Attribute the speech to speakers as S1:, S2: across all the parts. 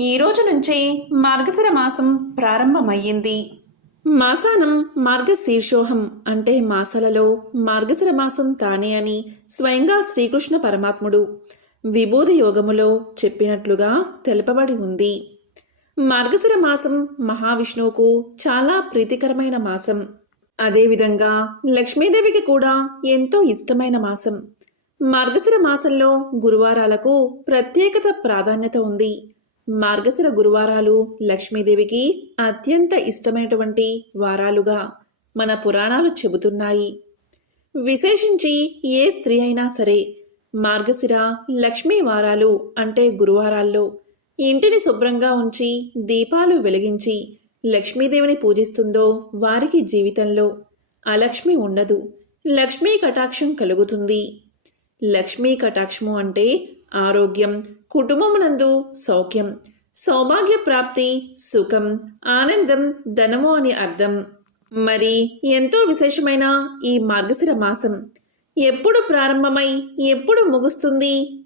S1: ఈ రోజు నుంచి మార్గశిర మాసం ప్రారంభమయ్యింది. మాసానం మార్గశీర్షోహం అంటే మాసాలలో మార్గశిర మాసం తానే అని స్వయంగా శ్రీకృష్ణ పరమాత్ముడు విభూది యోగములో చెప్పినట్లుగా తెలుపబడి ఉంది. మార్గశిర మాసం మహావిష్ణువుకు చాలా ప్రీతికరమైన మాసం. అదేవిధంగా లక్ష్మీదేవికి కూడా ఎంతో ఇష్టమైన మాసం. మార్గశిర మాసంలో గురువారాలకు ప్రత్యేకత ప్రాధాన్యత ఉంది. మార్గశిర గురువారాలు లక్ష్మీదేవికి అత్యంత ఇష్టమైనటువంటి వారాలుగా మన పురాణాలు చెబుతున్నాయి. విశేషించి ఏ స్త్రీ అయినా సరే మార్గశిర లక్ష్మీ వారాలు అంటే గురువారాల్లో ఇంటిని శుభ్రంగా ఉంచి దీపాలు వెలిగించి లక్ష్మీదేవిని పూజిస్తుందో వారికి జీవితంలో అలక్ష్మి ఉండదు. లక్ష్మీ కటాక్షం కలుగుతుంది. లక్ష్మీ కటాక్షము అంటే ఆరోగ్యం కుటుంబమునందు సౌఖ్యం సౌభాగ్య ప్రాప్తి సుఖం ఆనందం ధనము అని అర్థం. మరి ఎంతో విశేషమైన ఈ మార్గశిర మాసం ఎప్పుడు ప్రారంభమై ఎప్పుడు ముగుస్తుంది?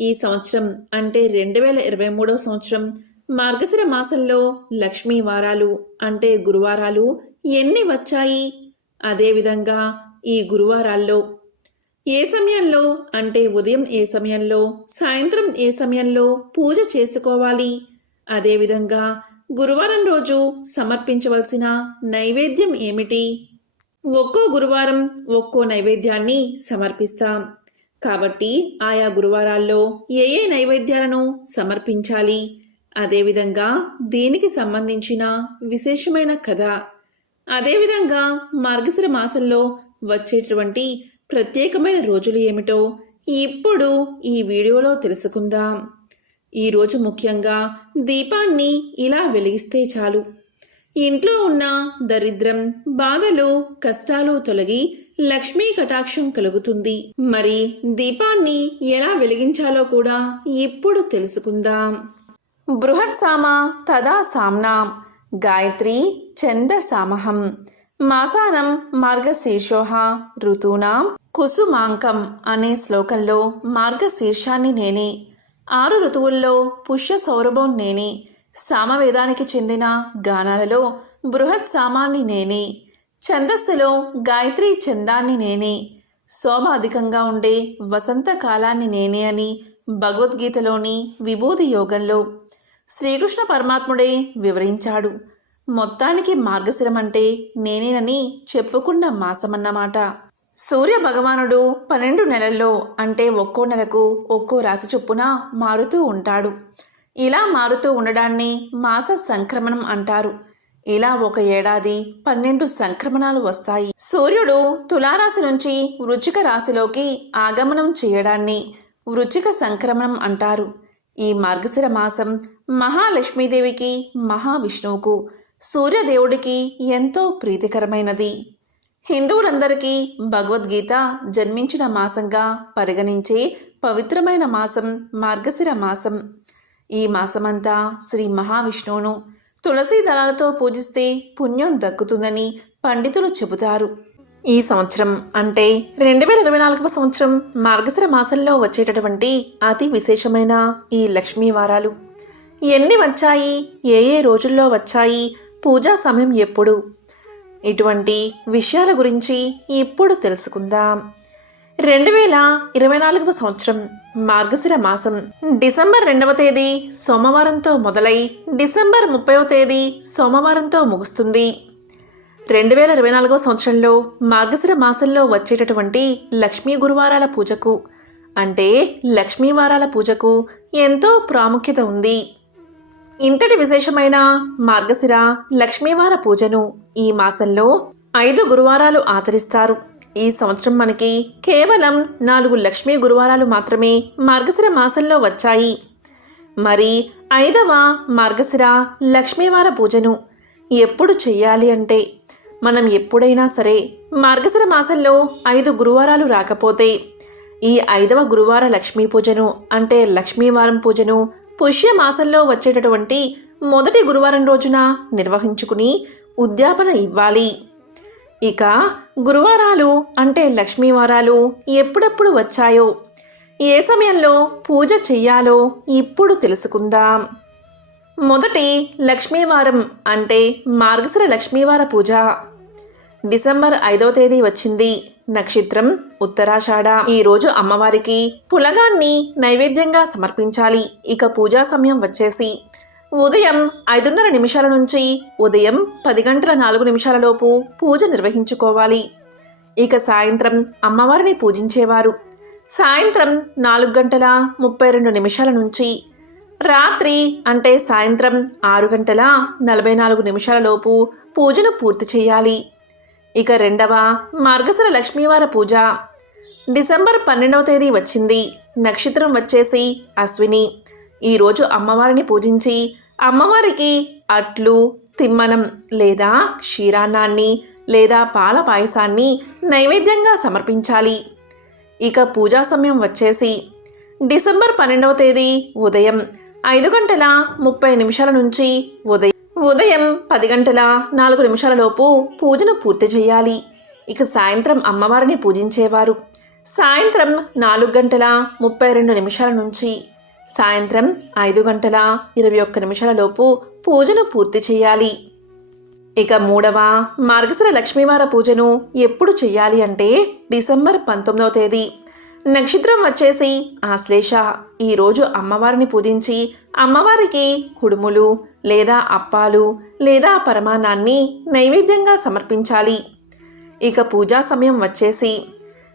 S1: ఈ సంవత్సరం అంటే రెండు వేల ఇరవై మూడవ సంవత్సరం. మార్గశిర మాసంలో లక్ష్మీ వారాలు అంటే గురువారాలు ఎన్ని వచ్చాయి? అదేవిధంగా ఈ గురువారాల్లో ఏ సమయంలో? అంటే ఉదయం ఏ సమయంలో? సాయంత్రం ఏ సమయంలో పూజ చేసుకోవాలి? అదేవిధంగా గురువారం రోజు సమర్పించవలసిన నైవేద్యం ఏమిటి? ఒక్కో గురువారం ఒక్కో నైవేద్యాన్ని సమర్పిస్తాం. కాబట్టి ఆయా గురువారాల్లో ఏ ఏ నైవేద్యాలను సమర్పించాలి? అదేవిధంగా దీనికి సంబంధించిన విశేషమైన కథ? అదేవిధంగా మార్గశిర మాసంలో వచ్చేటువంటి ప్రత్యేకమైన రోజులు ఏమిటో ఇప్పుడు ఈ వీడియోలో తెలుసుకుందాం. ఈరోజు ముఖ్యంగా దీపాన్ని ఇలా వెలిగిస్తే చాలు. ఇంట్లో ఉన్న దరిద్రం బాధలు కష్టాలు తొలగి లక్ష్మీ కటాక్షం కలుగుతుంది. మరి దీపాన్ని ఎలా వెలిగించాలో కూడా ఇప్పుడు తెలుసుకుందాం. బృహత్ సామ తదా సామ్నాం గాయత్రి చంద సామహం. మాసానం మార్గశీర్షోహ ఋతూనాం కుసుమాంకం అనే శ్లోకంలో మార్గశీర్షాన్ని నేనే. ఆరు ఋతువుల్లో పుష్య సౌరభం నేనే. సామవేదానికి చెందిన గానాలలో బృహత్ సామాన్ని నేనే. ఛందస్సులో గాయత్రి చందాన్ని నేనే. శోభ అధికంగా ఉండే వసంత కాలాన్ని నేనే అని భగవద్గీతలోని విభూతి యోగంలో శ్రీకృష్ణ పరమాత్ముడే వివరించాడు. మొత్తానికి మార్గశిరం అంటే నేనేనని చెప్పుకున్న మాసమన్నమాట. సూర్య భగవానుడు పన్నెండు నెలల్లో అంటే ఒక్కో నెలకు ఒక్కో రాశి చొప్పున మారుతూ ఉంటాడు. ఇలా మారుతూ ఉండడాన్ని మాస సంక్రమణం అంటారు. ఇలా ఒక ఏడాది పన్నెండు సంక్రమణాలు వస్తాయి. సూర్యుడు తులారాశి నుంచి వృచ్చిక రాశిలోకి ఆగమనం చేయడాన్ని వృచ్చిక సంక్రమణం అంటారు. ఈ మార్గశిర మాసం మహాలక్ష్మీదేవికి మహావిష్ణువుకు సూర్యదేవుడికి ఎంతో ప్రీతికరమైనది. హిందువులందరికీ భగవద్గీత జన్మించిన మాసంగా పరిగణించే పవిత్రమైన మాసం మార్గశిర మాసం. ఈ మాసమంతా శ్రీ మహావిష్ణువును తులసి దళాలతో పూజిస్తే పుణ్యం దక్కుతుందని పండితులు చెబుతారు. ఈ సంవత్సరం అంటే రెండు వేల ఇరవై నాలుగవ సంవత్సరం మార్గశిర మాసంలో వచ్చేటటువంటి అతి విశేషమైన ఈ లక్ష్మీ వారాలు ఎన్ని వచ్చాయి? ఏ ఏ రోజుల్లో వచ్చాయి? పూజా సమయం ఎప్పుడు? ఇటువంటి విషయాల గురించి ఇప్పుడు తెలుసుకుందాం. రెండు వేల ఇరవై నాలుగవ సంవత్సరం మార్గశిర మాసం డిసెంబర్ రెండవ తేదీ సోమవారంతో మొదలై డిసెంబర్ ముప్పైవ తేదీ సోమవారంతో ముగుస్తుంది. రెండు వేల ఇరవై నాలుగవ సంవత్సరంలో మార్గశిర మాసంలో వచ్చేటటువంటి లక్ష్మీ గురువారాల పూజకు అంటే లక్ష్మీ వారాల పూజకు ఎంతో ప్రాముఖ్యత ఉంది. ఇంతటి విశేషమైన మార్గశిర లక్ష్మీవార పూజను ఈ మాసంలో ఐదు గురువారాలు ఆచరిస్తారు. ఈ సంవత్సరం మనకి కేవలం నాలుగు లక్ష్మీ గురువారాలు మాత్రమే మార్గశిర మాసంలో వచ్చాయి. మరి ఐదవ మార్గశిర లక్ష్మీవార పూజను ఎప్పుడు చెయ్యాలి అంటే మనం ఎప్పుడైనా సరే మార్గశిర మాసంలో ఐదు గురువారాలు రాకపోతే ఈ ఐదవ గురువార లక్ష్మీ పూజను అంటే లక్ష్మీవారం పూజను పుష్యమాసంలో వచ్చేటటువంటి మొదటి గురువారం రోజున నిర్వహించుకుని ఉద్యాపన ఇవ్వాలి. ఇక గురువారాలు అంటే లక్ష్మీవారాలు ఎప్పుడెప్పుడు వచ్చాయో ఏ సమయంలో పూజ చెయ్యాలో ఇప్పుడు తెలుసుకుందాం. మొదటి లక్ష్మీవారం అంటే మార్గశిర లక్ష్మీవార పూజ. డిసెంబర్ ఐదవ తేదీ వచ్చింది. నక్షత్రం ఉత్తరాషాఢ. ఈ రోజు అమ్మవారికి పులగాన్ని నైవేద్యంగా సమర్పించాలి. ఇక పూజా సమయం వచ్చేసి ఉదయం ఐదున్నర నిమిషాల నుంచి ఉదయం పది గంటల నాలుగు నిమిషాలలోపు పూజ నిర్వహించుకోవాలి. ఇక సాయంత్రం అమ్మవారిని పూజించేవారు. సాయంత్రం నాలుగు గంటల ముప్పై రెండు నిమిషాల నుంచి రాత్రి అంటే సాయంత్రం ఆరు గంటల నలభై నాలుగు నిమిషాలలోపు పూజను పూర్తి చేయాలి. ఇక రెండవ మార్గశర లక్ష్మీవార పూజ. డిసెంబర్ పన్నెండవ తేదీ వచ్చింది. నక్షత్రం వచ్చేసి అశ్విని. ఈరోజు అమ్మవారిని పూజించి అమ్మవారికి అట్లు తిమ్మనం లేదా క్షీరాన్నాన్ని లేదా పాల పాయసాన్ని నైవేద్యంగా సమర్పించాలి. ఇక పూజా సమయం వచ్చేసి డిసెంబర్ పన్నెండవ తేదీ ఉదయం ఐదు గంటల ముప్పై నిమిషాల నుంచి ఉదయం ఉదయం పది గంటల నాలుగు నిమిషాలలోపు పూజను పూర్తి చేయాలి. ఇక సాయంత్రం అమ్మవారిని పూజించేవారు. సాయంత్రం నాలుగు గంటల ముప్పై రెండు నిమిషాల నుంచి సాయంత్రం ఐదు గంటల ఇరవై ఒక్క నిమిషాలలోపు పూజను పూర్తి చేయాలి. ఇక మూడవ మార్గశిర లక్ష్మీవార పూజను ఎప్పుడు చేయాలి అంటే డిసెంబర్ పంతొమ్మిదవ తేదీ. నక్షత్రం వచ్చేసి ఆశ్లేష ఈరోజు అమ్మవారిని పూజించి అమ్మవారికి కుడుములు లేదా అప్పాలు లేదా పరమాణాన్ని నైవేద్యంగా సమర్పించాలి. ఇక పూజా సమయం వచ్చేసి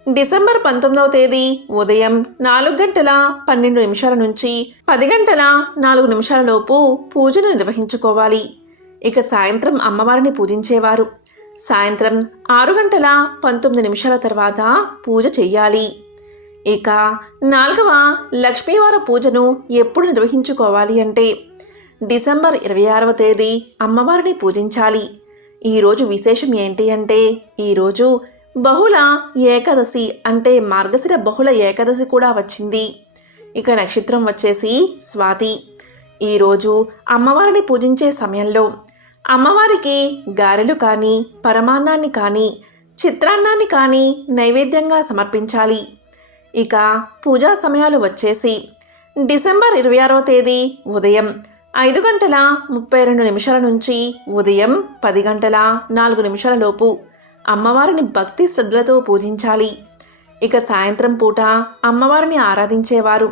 S1: డిసెంబర్ పంతొమ్మిదవ తేదీ ఉదయం నాలుగు గంటల పన్నెండు నిమిషాల నుంచి పది గంటల నాలుగు నిమిషాల లోపు పూజను నిర్వహించుకోవాలి. ఇక సాయంత్రం అమ్మవారిని పూజించేవారు. సాయంత్రం ఆరు గంటల పంతొమ్మిది నిమిషాల తర్వాత పూజ చెయ్యాలి. ఇక నాలుగవ లక్ష్మీవార పూజను ఎప్పుడు నిర్వహించుకోవాలి అంటే డిసెంబర్ ఇరవై ఆరవ తేదీ అమ్మవారిని పూజించాలి. ఈరోజు విశేషం ఏంటి అంటే ఈరోజు బహుళ ఏకాదశి అంటే మార్గశిర బహుళ ఏకాదశి కూడా వచ్చింది. ఇక నక్షత్రం వచ్చేసి స్వాతి. ఈరోజు అమ్మవారిని పూజించే సమయంలో అమ్మవారికి గారెలు కానీ పరమాన్నాన్ని కానీ చిత్రాన్నాన్ని కానీ నైవేద్యంగా సమర్పించాలి. ఇక పూజా సమయాలు వచ్చేసి డిసెంబర్ ఇరవై ఆరవ తేదీ ఉదయం ఐదు గంటల ముప్పై రెండు నిమిషాల నుంచి ఉదయం పది గంటల నాలుగు నిమిషాల లోపు అమ్మవారిని భక్తి శ్రద్ధలతో పూజించాలి. ఇక సాయంత్రం పూట అమ్మవారిని ఆరాధించేవారు.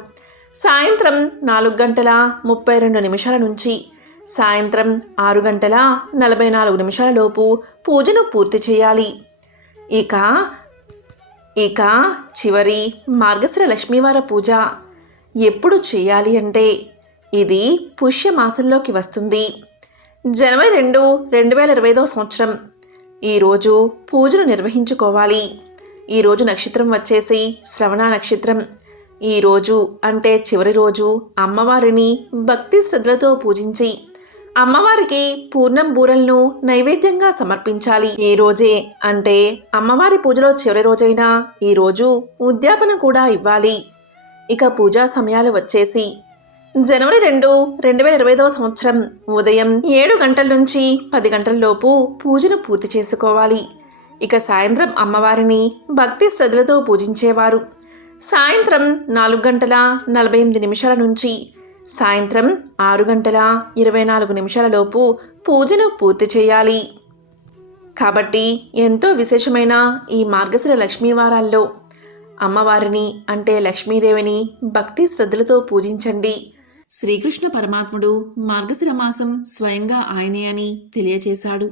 S1: సాయంత్రం నాలుగు గంటల ముప్పై రెండు నిమిషాల నుంచి సాయంత్రం ఆరు గంటల నలభై నాలుగు నిమిషాల లోపు పూజను పూర్తి చేయాలి. ఇక ఇక చివరి మార్గశిర లక్ష్మీవార పూజ. ఎప్పుడు చేయాలి అంటే ఇది పుష్యమాసంలోకి వస్తుంది. జనవరి రెండు రెండు వేల ఇరవై ఐదవ సంవత్సరం ఈరోజు పూజను నిర్వహించుకోవాలి ఈరోజు నక్షత్రం వచ్చేసి శ్రవణ నక్షత్రం. ఈరోజు అంటే చివరి రోజు అమ్మవారిని భక్తి శ్రద్ధలతో పూజించి అమ్మవారికి పూర్ణం బూరలను నైవేద్యంగా సమర్పించాలి. ఈ రోజే? అంటే అమ్మవారి పూజలో చివరి రోజైనా ఈ రోజు ఉద్యాపన కూడా ఇవ్వాలి. ఇక పూజా సమయాలు వచ్చేసి. జనవరి రెండు రెండు వేల ఇరవై ఐదవ సంవత్సరం ఉదయం ఏడు గంటల నుంచి పది గంటలలోపు పూజను పూర్తి చేసుకోవాలి. ఇక సాయంత్రం అమ్మవారిని భక్తి శ్రద్ధలతో పూజించేవారు. సాయంత్రం నాలుగు గంటల నలభై ఎనిమిది నిమిషాల నుంచి సాయంత్రం ఆరు గంటల ఇరవై నాలుగు నిమిషాలలోపు పూజను పూర్తి చేయాలి. కాబట్టి ఎంతో విశేషమైన ఈ మార్గశిర లక్ష్మీ వారాల్లో అమ్మవారిని అంటే లక్ష్మీదేవిని భక్తి శ్రద్ధలతో పూజించండి. శ్రీకృష్ణ పరమాత్ముడు మార్గశిర మాసం స్వయంగా ఆయనే అని తెలియచేశాడు.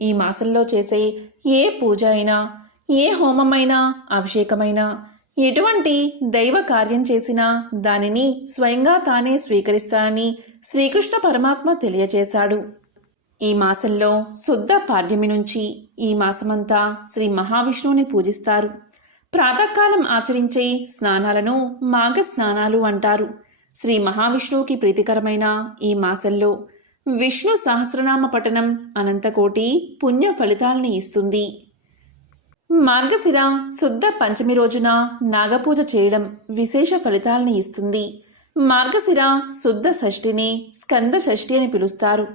S1: ఈ మాసంలో చేసే ఏ పూజ అయినా ఏ హోమమైనా అభిషేకమైనా ఎటువంటి దైవ కార్యం చేసినా దానిని స్వయంగా తానే స్వీకరిస్తానని శ్రీకృష్ణ పరమాత్మ తెలియచేశాడు. ఈ మాసంలో శుద్ధ పాడ్యమి నుంచి ఈ మాసమంతా శ్రీ మహావిష్ణువుని పూజిస్తారు. ప్రాతకాలం ఆచరించే స్నానాలను మాఘ స్నానాలు అంటారు. శ్రీ మహావిష్ణువుకి ప్రీతికరమైన ఈ మాసంలో విష్ణు సహస్రనామ పఠనం అనంతకోటి పుణ్య ఫలితాల్ని ఇస్తుంది. మార్గశిర శుద్ధ పంచమి రోజున నాగపూజ చేయడం విశేష ఫలితాలను ఇస్తుంది. మార్గశిర శుద్ధ షష్ఠిని స్కంద షష్ఠి అని పిలుస్తారు.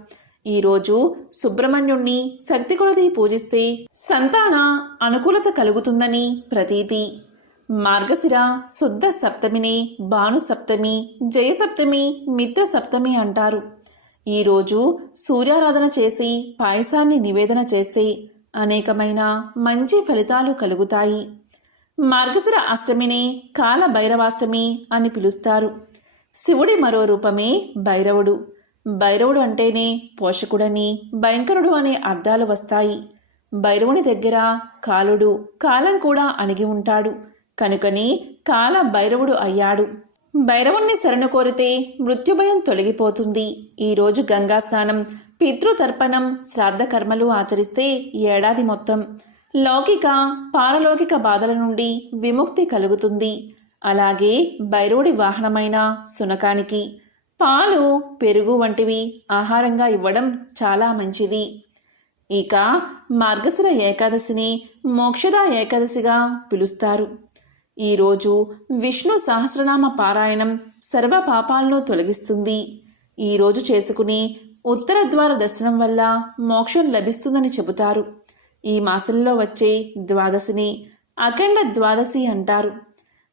S1: ఈరోజు సుబ్రహ్మణ్యుణ్ణి శక్తి కొలది పూజిస్తే సంతాన అనుకూలత కలుగుతుందని ప్రతీతి. మార్గశిర శుద్ధ సప్తమిని భాను సప్తమి జయ మిత్ర సప్తమి అంటారు ఈరోజు సూర్యారాధన చేసి పాయసాన్ని నివేదన చేస్తే అనేకమైన మంచి ఫలితాలు కలుగుతాయి. మార్గశిర అష్టమిని కాల భైరవాష్టమి అని పిలుస్తారు. శివుడి మరో రూపమే భైరవుడు. భైరవుడు అంటేనే పోషకుడని భయంకరుడు అనే అర్థాలు వస్తాయి. భైరవుని దగ్గర కాలుడు కాలం కూడా అణిగి ఉంటాడు. కనుకని కాల భైరవుడు అయ్యాడు. భైరవుణ్ణి శరణు కోరితే మృత్యుభయం తొలగిపోతుంది. ఈరోజు గంగా స్నానం పితృతర్పణం శ్రాద్ధ కర్మలు ఆచరిస్తే ఏడాది మొత్తం లౌకిక పారలౌకిక బాధల నుండి విముక్తి కలుగుతుంది. అలాగే బైరోడి వాహనమైన సునకానికి పాలు పెరుగు వంటివి ఆహారంగా ఇవ్వడం చాలా మంచిది. ఇక మార్గశిర ఏకాదశిని మోక్షద ఏకాదశిగా పిలుస్తారు. ఈరోజు విష్ణు సహస్రనామ పారాయణం సర్వ పాపాలను తొలగిస్తుంది ఈరోజు చేసుకుని ఉత్తర ద్వార దర్శనం వల్ల మోక్షం లభిస్తుందని చెబుతారు. ఈ మాసంలో వచ్చే ద్వాదశిని అఖండ ద్వాదశి అంటారు.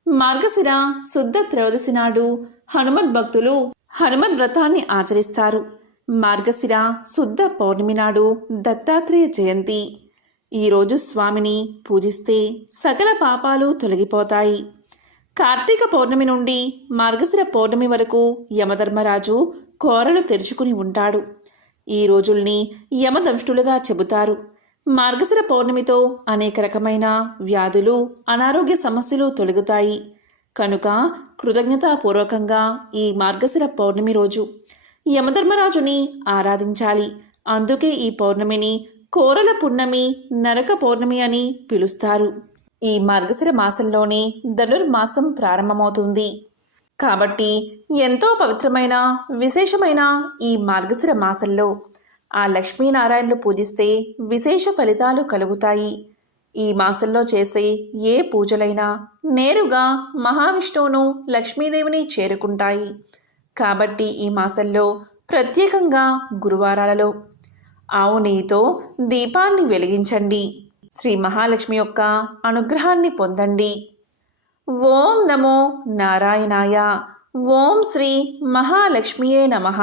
S1: మార్గశిర శుద్ధ త్రయోదశి నాడు హనుమద్ భక్తులు హనుమద్ వ్రతాన్ని ఆచరిస్తారు. మార్గశిర శుద్ధ పౌర్ణమి నాడు దత్తాత్రేయ జయంతి. ఈరోజు స్వామిని పూజిస్తే సకల పాపాలు తొలగిపోతాయి. కార్తీక పౌర్ణమి నుండి మార్గశిర పౌర్ణమి వరకు యమధర్మరాజు కోరలు తెరుచుకుని ఉంటాడు. ఈ రోజుల్ని యమదంష్టులుగా చెబుతారు. మార్గశిర పౌర్ణమితో అనేక రకమైన వ్యాధులు అనారోగ్య సమస్యలు తొలగుతాయి. కనుక కృతజ్ఞతాపూర్వకంగా ఈ మార్గశిర పౌర్ణమి రోజు యమధర్మరాజుని ఆరాధించాలి. అందుకే ఈ పౌర్ణమిని కోరల పున్నమి నరక పౌర్ణమి అని పిలుస్తారు. ఈ మార్గశిర మాసంలోనే ధనుర్మాసం ప్రారంభమవుతుంది. కాబట్టి ఎంతో పవిత్రమైన విశేషమైన ఈ మార్గశిర మాసంలో ఆ లక్ష్మీనారాయణను పూజిస్తే విశేష ఫలితాలు కలుగుతాయి. ఈ మాసంలో చేసే ఏ పూజలైనా నేరుగా మహావిష్ణువును లక్ష్మీదేవిని చేరుకుంటాయి. కాబట్టి ఈ మాసంలో ప్రత్యేకంగా గురువారాలలో ఆవు నెయ్యితో దీపాన్ని వెలిగించండి. శ్రీ మహాలక్ష్మి యొక్క అనుగ్రహాన్ని పొందండి. ఓం నమో నారాయణాయ. ఓం శ్రీ మహాలక్ష్మియే నమః.